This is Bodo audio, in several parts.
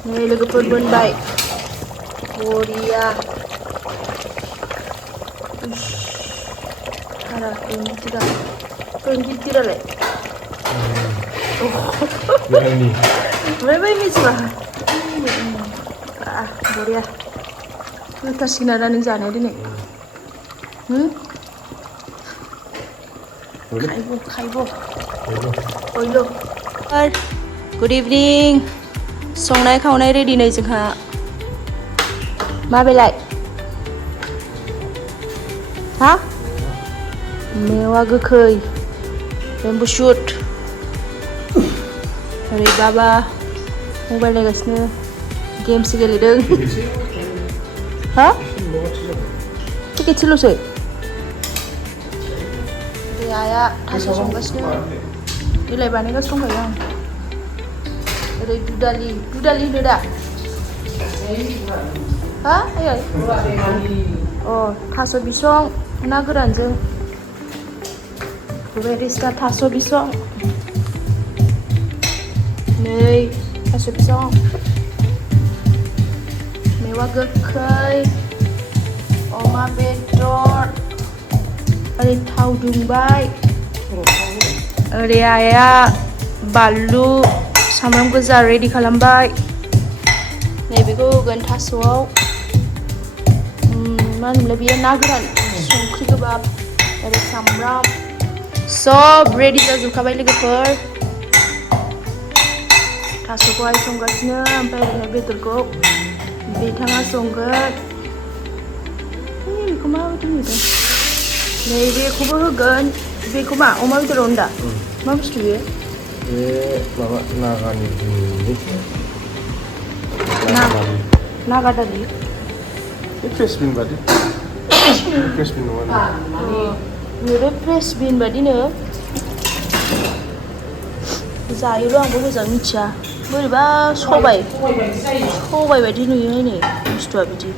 Nih लोगोफोर मोनबाय बरिया Ara kurang gira le. Berani. Berapa ini coba? Boriya. Kasih nada nih jana ini. Kaibo. Oilo. Good evening. संनाय खावनाय रेडि नै जोंहा माबेलाय हा मेवा गोखै बेम्बु शुट ओरै बाबा मबाइल नायगासिनो गेमसो गेलेदों हा टिकेटसोल'सै ओरै आइया थास' संगासिनो बिलाइ बानायगासिनो दंखायो आं ओरै दुदालि होनो दा हा आयै थास' बिसं ना गोरानजों बेबायदिसिना थास' बिसं नै थास' बिसं मेवा गोखै अमा बेदर ओरै थाव दुंबाय ओरै आइया बानलु सामब्राम गोजा रेडि खालामबाय नैबेखौ होगोन थास'आव मा होनोमोनलाय बियो ना गोरान संख्रि गोबाब ओरै सामब्राम सब रेडि जाजोबखाबाय लोगोफोर थास'खौहाय संगासिनो ओमफ्राय ओरैहाय बेदरखौ बिथाङा संगोन बेखौ माबायदि नुदों नैबेखौबो होगोन बेखौ मा अमा बेदरावनो दा मा बुस्थु बेयो बे माबा नागानि नागा दालि बे फ्रेसबिन बादि फ्रेसबिन नङा बे फ्रेसबिन बादिनो जायोल' आंबो मोजां मिथिया बोरैबा सबाय बायदि नुयोहाय नै बुस्थुआ बिदि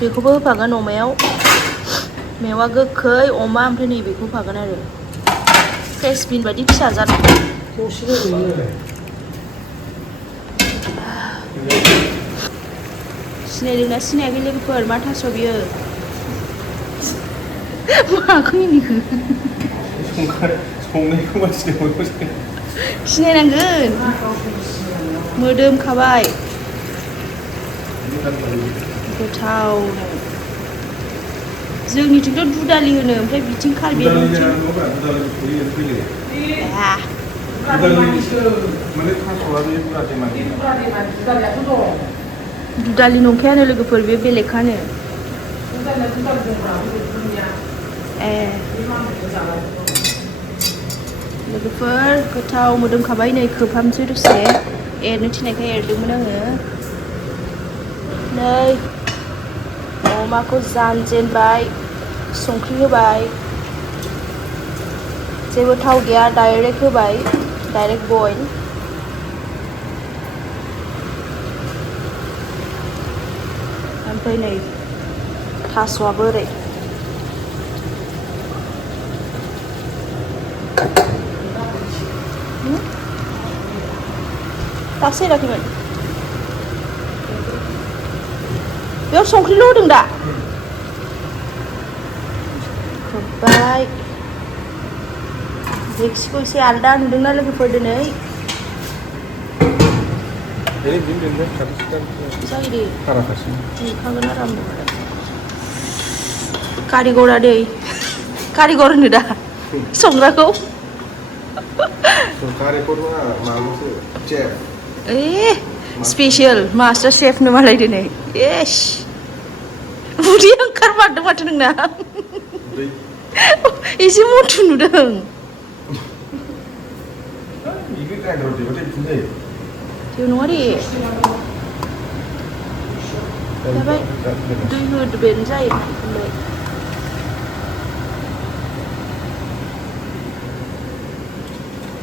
बेखौबो होफागोन अमायाव मेवा गोखै अमा ओमफ्राय नैबेखौ होफागोन आरो फ्रेसबिन बादि फिसा जादों सिनायदोंना सिनायाखै लोगोफोर मा थास' बियो माखौ मिनिखो संनायखौ मानसिनो सिनायनांगोन मोदोमखाबाय गोथावनो जोंनिथिंथ' दुदालि होनो ओमफ्राय बिथिं कार्बि दुदालि नंखायानो लोगोफोर बे बेलेगखानो लोगोफोर गोथाव मोदोमखाबाय नै खोबहाबसै दसे एरनो थिननायखाय एरदोंमोन आङो नै अमाखौ जानजेनबाय संख्रि होबाय जेबो थाव गैया डाइरेक्ट होबाय डाइरेक्ट बयल ओमफ्राय नै थास'आबो ओरै दासो एराखैमोन बेयाव संख्रिल' होदों दा खोब्बाय देक्सिखौ एसे आलदा नुदोंना लोगोफोर दिनै जायो दे नुखागोन आरामनो कारिगरा दै कारिगर होनो दा संग्राखौ स्पेशल मास्टार शेफनो मालाय दिनै एस उदै ओंखारमारदों माथो नोंना एसे मथु नुदों जेबो नङा दे जाबाय दै होदोबानो जायो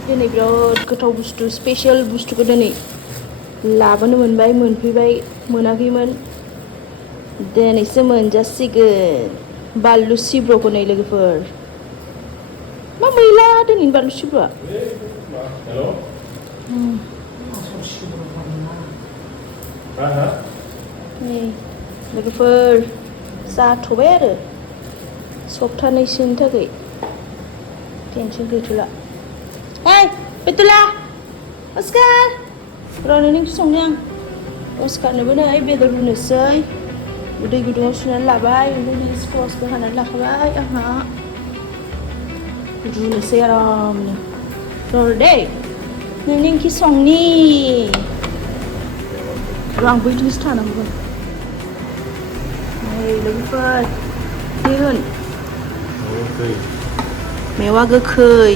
दिनै बिराद गोथाव बुस्थु स्पेशल बुस्थुखौ दिनै लाबोनो मोनबाय मोनफैबाय मोनाखैमोन दिनैसो मोनजासिगोन बानलु सिब्र'खौ नै लोगोफोर मा मैला दिनैनि बानलु सिब्र'आ Nih, लोगोफोर जाथ'बाय आरो सप्तानैसोनि थाखाय टेनसन गैथ'ला। Hei, Betula, Oscar, र' नों ओंख्रि संनो आं। अस्कारनोबो नै बेदर रुनोसै दै गुदुङाव सुनानै लाबाय ओमफ्राय स्कसबो हानानै लाखाबाय आंहा रुनोसै आरामनो र' दै नोंनि ओंख्रि संनि र' आं बैथिंसो थानांगौ नै लोगोफोर दे होन मेवा गोखै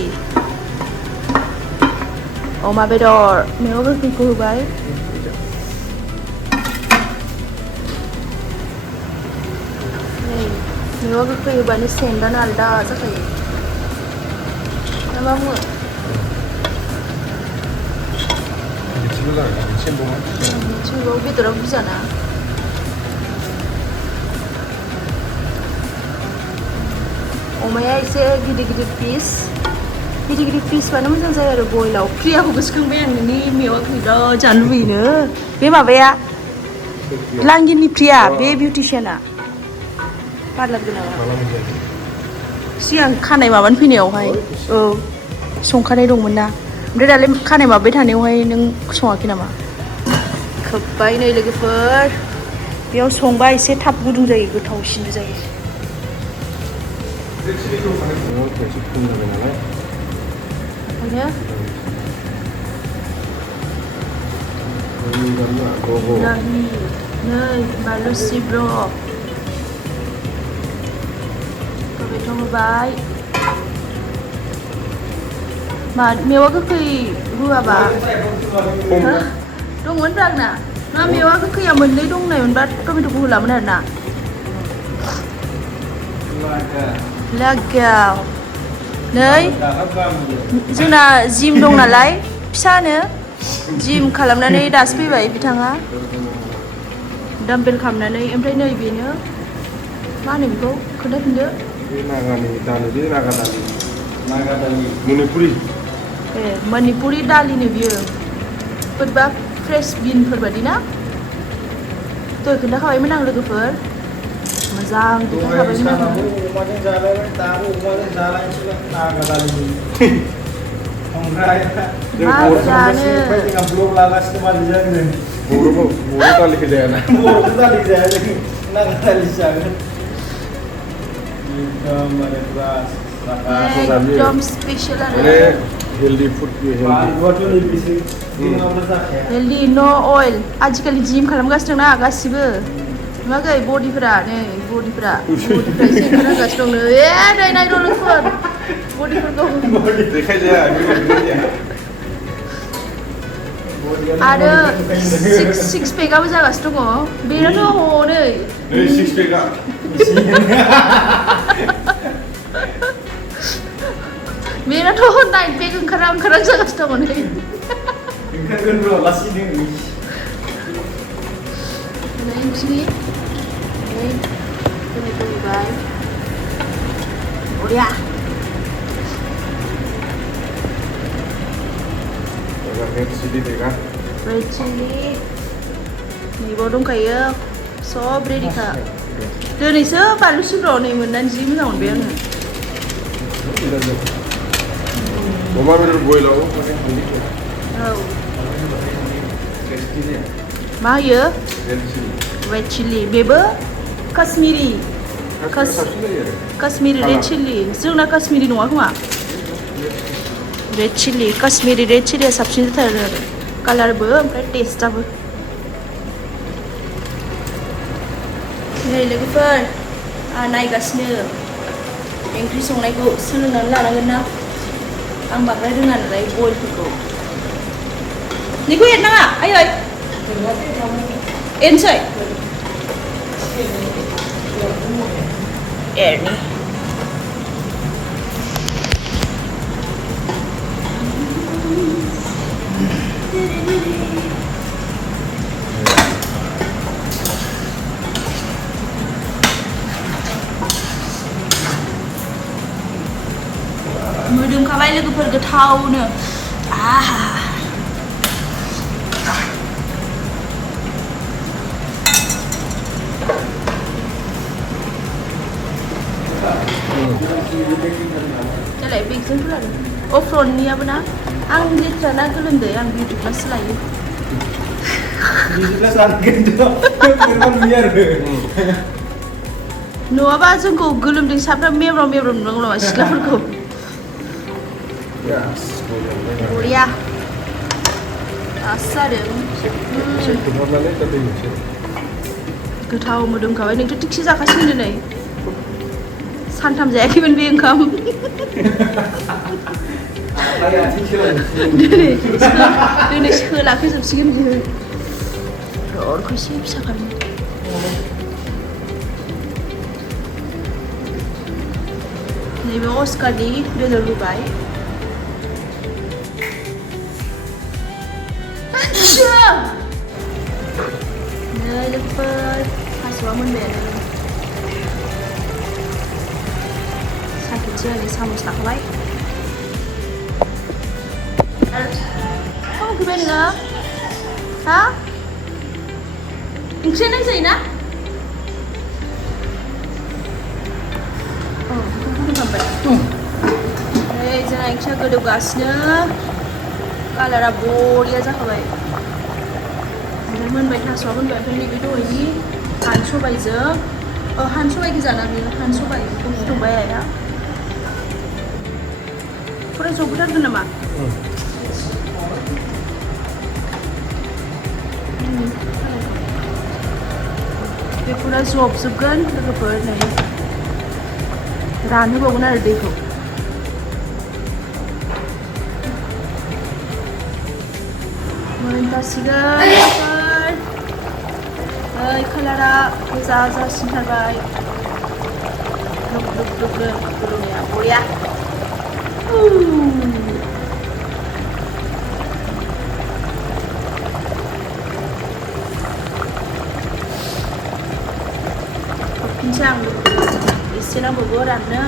अमा बेदर मेवा गोखैखौ होबाय मेवा गोखै होबानो सेन्टानो आलदा जाखायो ना मा बुङो? बिथिंबाव बेदराव बुरजाना अमाया एसे गिदिर गिदिर पिसबानो मोजां जायो आरो बयलाव प्रियाखौ गोसोखांबाय आं नोंनि मेवा गोखै बिराद जानो लुबैयोनो बे माबाया लांगिननि प्रिया बे बिउटिसियाना पार्लार गोनाङा सिगां खानाय माबानो फैनायावहाय औ संखानाय दंमोन ना ओमफ्राय दालाय खानाय माबाबाय थानायावहाय नों सङाखै नामा? खोब्बाय नै लोगोफोर बेयाव संबा एसे थाब गुदुं जायो गोथावसिनबो जायो नै बानलु सिब्र' टमेट' होबाय मा मेवा गोखै होआबा दंमोन आंना मा मेवा गोखैया मोननै दंनायमोनबा टमेट'खौ होलामोन आरोना लागाव नै जोंना जिम दं नालाय फिसानो जिम खालामनानै दासो फैबाय बिथाङा डाम्बेल खालामनानै ओमफ्राय नै बेनो मा होनो बेखौ खोन्थाफिनदो मणिपुरि दालिनो बियो बोरैबा फ्रेश बिनफोर बादि ना दहाय खोन्थाखाबायमोन आं लोगोफोर मोजां खोन्थाखाबायमोन आङो मा जानो एकदम स्पेशल आरो हेल्दी फुड हेल्दी नो अइल आजिखालि जिम खालामगासिनो दंना गासिबो नुवाखै बडिफोरा नै बडिफोरा एसे ओंखारगासिनो दं नै नै नाय लोगोफोर बडिफोरखौ आरो सिक्स पेकआबो जागासिनो दङ बेनाथ' हनै सिक्स पेकआ बेनाथ' नाइन पेक ओंखारा जागासिनो दङ नै ओंखारगोन र' लासैनो नै ओंख्रि नै टमेट' होबाय बरिया रेड चिली नैबाव दंखायो सब रेडिखा दिनैसो बानलु सिब्र'आव नै मोननानै जि मोजां मोनबाय आङो अमा बेदर बयलाव औ मा होयो रेड चिली बेबो काश्मिरि रेड चिली जोंना काश्मिरि नङा खोमा रेड चिली काश्मिरि रेड चिलिया साबसिन जाथारो आरो कालारबो ओमफ्राय टेस्टआबो नै लोगोफोर आं नायगासिनो ओंख्रि संनायखौ सोलोंनानै लानांगोन ना आं बांद्राय रोङा नालाय बयलफोरखौ निखौ एरनाङा आयै एरनोसै एरनि मोदोमखाबाय लोगोफोर गोथावनो आहा साबसिनफोर आरो फ्रन्टनियाबो ना आं लेथ्रा ना गोलोमदै आं बिउटि क्लास लायो बिदिब्ला जानगोन बियार नङाबा जोंखौ गोलोमदै साफ्रा मेब्राव नुनांगौ नामा सिख्लाफोरखौ बरिया आसारजों गोथाव मोदोमखाबाय नोंथ' थिगसे जाखासिगोन दिनै सानथाम जायाखैमोन बे ओंखाम दिनै सोलाखैजोबसिगोन बियो अरखौ एसे फिसा खालामो नैबे अस्कारनि बेदर होबाय नै लोगोफोर थास'आ मोनबायानो साखिनोसै आरो सामस लाखाबाय उखैबाय नोङो हा ओंख्रिया नों जायोना नै जोंना ओंख्रिया गोदौगासिनो कालारा बरिया जाखाबाय ओमफ्राय मोनबाय थास'आ मोनबाय ओमफ्राय नैबे दहायनि हान सबाइजों हान सबाइ गोजाना बेयो हान सबाइखौ फुदुंबाय आया फरायजोबथारगोन नामा बेफोरा जबजोबगोन लोगोफोर नै रानहोबावगोन आरो दैखौ मोनथारसिगोन नै कालारा गोजा जासिनथारबाय ग्लोब ग्लोब ग्लोब ग्लोब गोदौनाया बरिया हरफिनसै आं एसे नांबावगौ राननो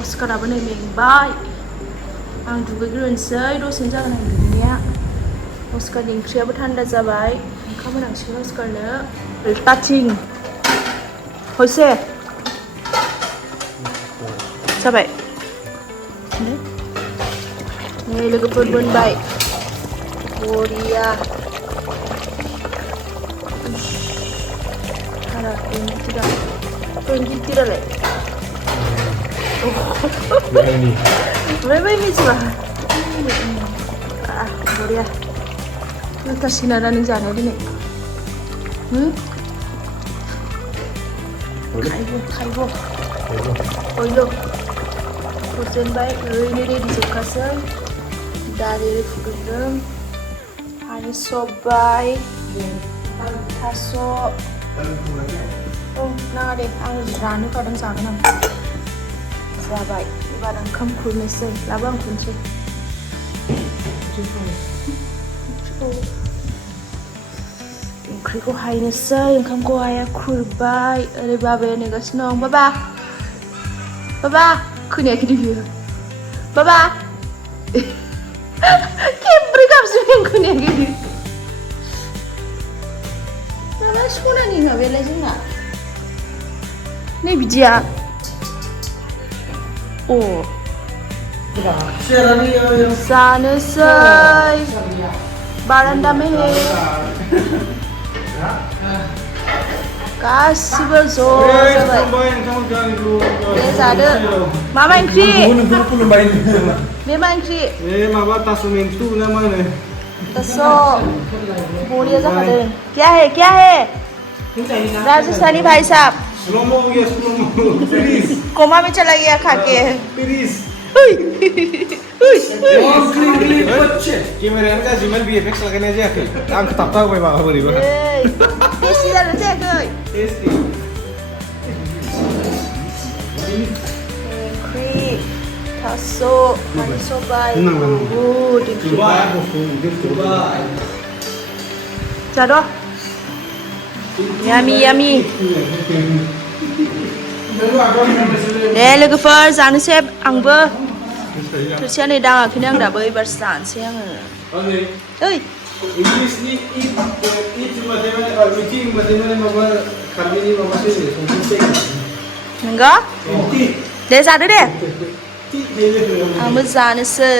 अस्काराबो नै मेंबाय आं दुगैग्रोनोसै दसेनो जागोन आं दुगैनाया अस्कारनि ओंख्रियाबो थान्दा जाबाय ओंखाम होनांसिगोन अस्कारनो पाथिं हयसे जाबाय नै लोगोफोर मोनबाय बरिया cara Tira-tira Berapa ini coba? Boriya Kasih nada nih jangan ini Kaibo Oilo Kusen baik ini dijokasai dari fudung Hani sobai Taso nah deh, ang ranu kadang sangat Sabai, barang kam kurnesai, labang kunsai Oंख्रिखौ हायनोसै ओंखामखौ हाया खुरबाय ओरै बाबाया नेगासिनो दं बाबा खोनायाखै बियो बाबा खेब्रै गाबज्रिबाय आं खोनायाखै माबा सनानि माबायालाय जोंना नै बिदिया जानोसै बारान्दा मेहे गासिबो ज' जाबाय दे जादो माबा ओंख्रि बे मा ओंख्रि माबा थास' मेंटु ना मा होनो थास' बरिया जाखादों क्या है राजस्थानी भाई साहब स्लोमो हो गया स्लोमो प्लीज कोमा में चला गया खा के प्लीज Kamera का जिमल भी एफेक्ट्स लगाने जायाखै आं थाबथा होबाय माबा बोरैबा टेस्टि जानो जायाखै टेस्टि ओंख्रि थास' हानि सबाइ बुद जाद' यामि दे लोगोफोर जानोसै आंबो थोरसिया नै दाङाखैनो आं दाबो एबारसो जानोसै आङो ओइ इंलिसनि इट होनबाथाय माने इटि होनबाथाय माने माबा खारदैनि माबासो संख्रि नंगौ दे जादो दे आंबो जानोसै